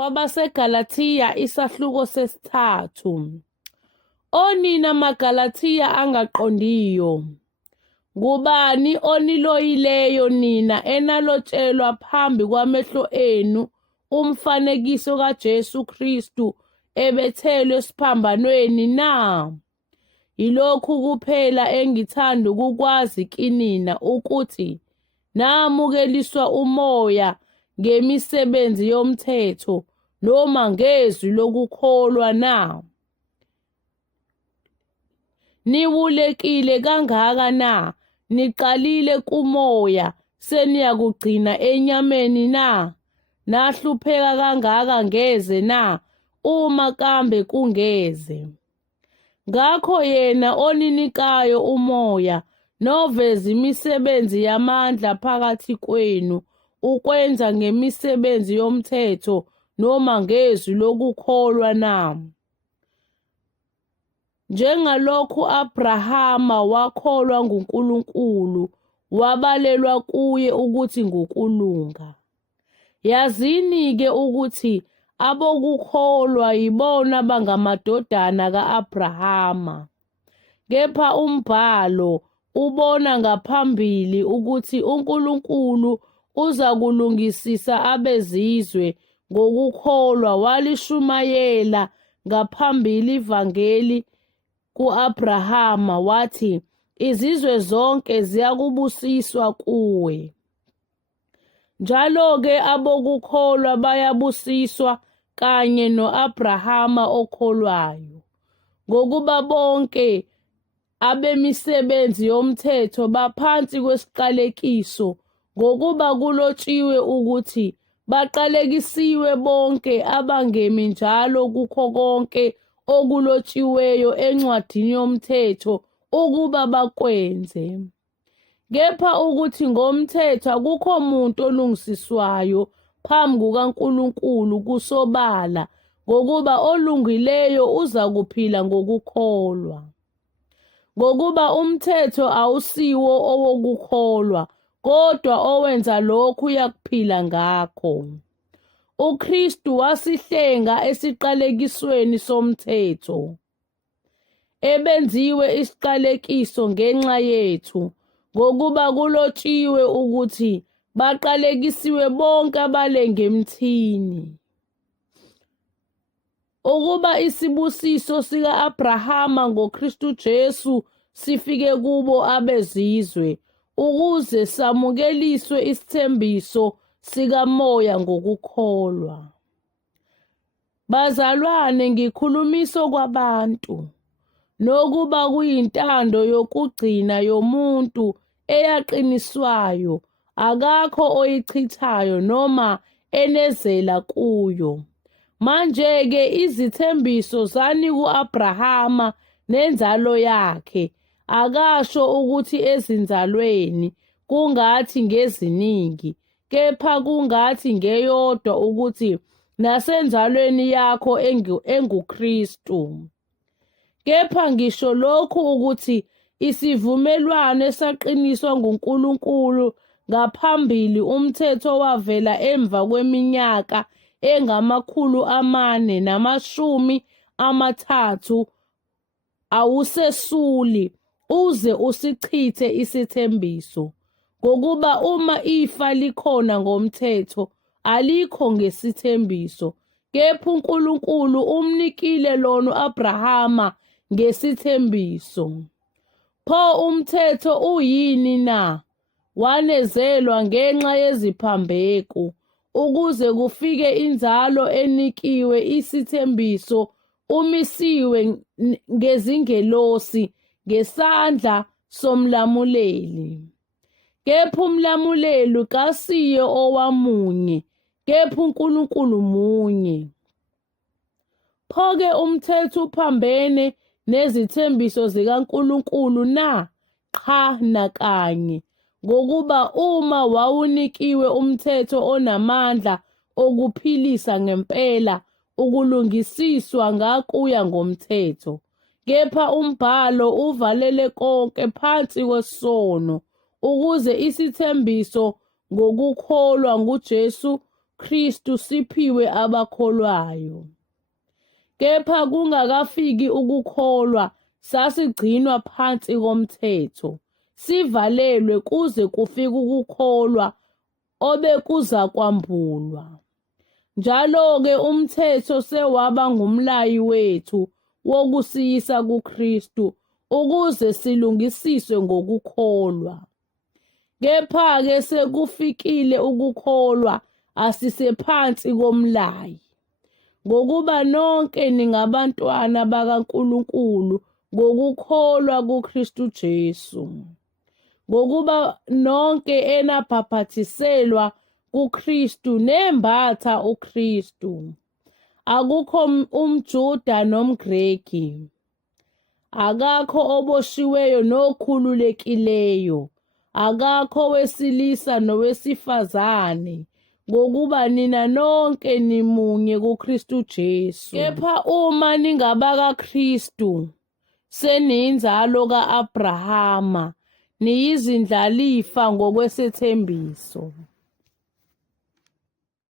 KwabaseGalathiya isahluko sesithathu. Onina maGalathiya angaqondiyo, ngubani oniloyileyo nina enalotshelwa phambi kwamehlo enu umfanekiso kaJesu Kristu ebethelwe esiphambanweni na? Yilokhu kuphela engithanda ukukwazi kinina, ukuthi namukeliswa umoya ngemisebenzi yomthetho noma ngezwi lokukholwa na? Niwulekile kangaka na? Niqalile kumoya seniyakugcina enyameni na? Nahlupheka kangaka ngeze na? Uma kambe kungeze. Ngakho yena oninikayo umoya noveza imisebenzi yamandla phakathi kwenu ukwenza ngemisebenzi yomthetho noma ngezwi lokukholwa na? Njengalokhu Abrahama wakholwa nguNkulunkulu, wabalelwa kuye ukuthi ngukulunga. Yazini-ke ukuthi abokukholwa yibona bangamadodana ka-Abrahama. Kepha umbhalo ubona ngaphambili ukuthi uNkulunkulu uzakulungisisa abezizwe ngokukholwa, walishumayela ngaphambili ivangeli ku-Abrahama wathi, izizwe zonke ziyakubusiswa kuwe. Njalo-ke abokukholwa bayabusiswa kanye no-Abrahama okholwayo, ngokuba bonke abemisebenzi yomthetho baphansi kwesiqalekiso, ngokuba kulotshiwe ukuthi baqalekisiwe bonke abangemi njalo kukho konke okulotshiweyo encwadini yomthetho ukuba bakwenze. Kepha ukuthi ngomthetho akukho muntu olungisiswayo phambi kukaNkulunkulu kusobala, ngokuba olungileyo uza kuphila ngokukholwa. Ngokuba umthetho awusiwo owokukholwa, kodwa owenza lokhu uyakuphila ngakho. UKristu wasihlenga esiqalekisweni somthetho, ebenziwe isiqalekiso ngenxa yethu, ngokuba kulotshiwe ukuthi baqalekisiwe bonke abalenge emthini, ukuba isibusiso sika-Abrahama ngoKristu Jesu sifike kubo abezizwe, ukuze samukeliswe isithembiso sikamoya ngokukholwa. Bazalwane, ngikhulumiso kwabantu, nokuba kuyintando yokugcina yomuntu eyaqiniswayo, akakho oyichithayo noma enezela kuyo. Manje-ke izithembiso zani ku-Abrahama nenzalo yakhe, akasho ukuthi ezinzalweni, kungathi ngeziningi, kepha kungathi ngeyodwa, ukuthi nasenzalweni yakho enguKristu. Kepha ngisho lokhu ukuthi isivumelwano esaqiniswa nguNkulunkulu ngaphambili umthetho wavela emva kweminyaka 430 awusesuli uze usichithe isithembiso, ngokuba uma ifa likhona ngomthetho alikho ngesithembiso, kepha uNkulunkulu umnikile lona u-Abrahama ngesithembiso. Pho umthetho uyini na? Wanezelwa ngenxa yeziphambeko, ukuze kufike inzalo enikiwe isithembiso, umisiwe ngezingelosi ngesandla somlamuleli. Kepha umlamuleli kasiye owamunye, kepha uNkulunkulu munye. Pho-ke umthetho uphambene nezithembiso zikaNkulunkulu na? Qha nakanye. Ngokuba uma wawunikiwe umthetho onamandla okuphilisa ngempela, ukulungisiswa ngakuya ngomthetho. Kepha umbhalo uvalele konke phansi kwesono, ukuze isithembiso ngokukholwa nguJesu Kristu siphiwe abakholwayo. Kepha kungakafiki ukukholwa sasigcinwa phansi komthetho, sivalelwe kuze kufike ukukholwa obekuza kwambulwa. Njalo-ke umthetho sewaba ngumlayi wethu wokusiyisa kuKristu ukuze silungisiswe ngokukholwa. Kepha-ke sekufikile ukukholwa, asisephansi komlayi, ngokuba nonke ningabantwana bakaNkulunkulu ngokukholwa kuKristu Jesu. Ngokuba nonke enabhaphathiselwa kuKristu nembatha uKristu. Akukho umJuda nomGreki, akakho oboshiweyo nokhululekileyo, akakho wesilisa nowesifazane, ngokuba nina nonke nimunye kuKristu Jesu. Kepha uma ningabakaKristu, seniyinzalo ka-Abrahama, niyizindlalifa ngokwesethembiso.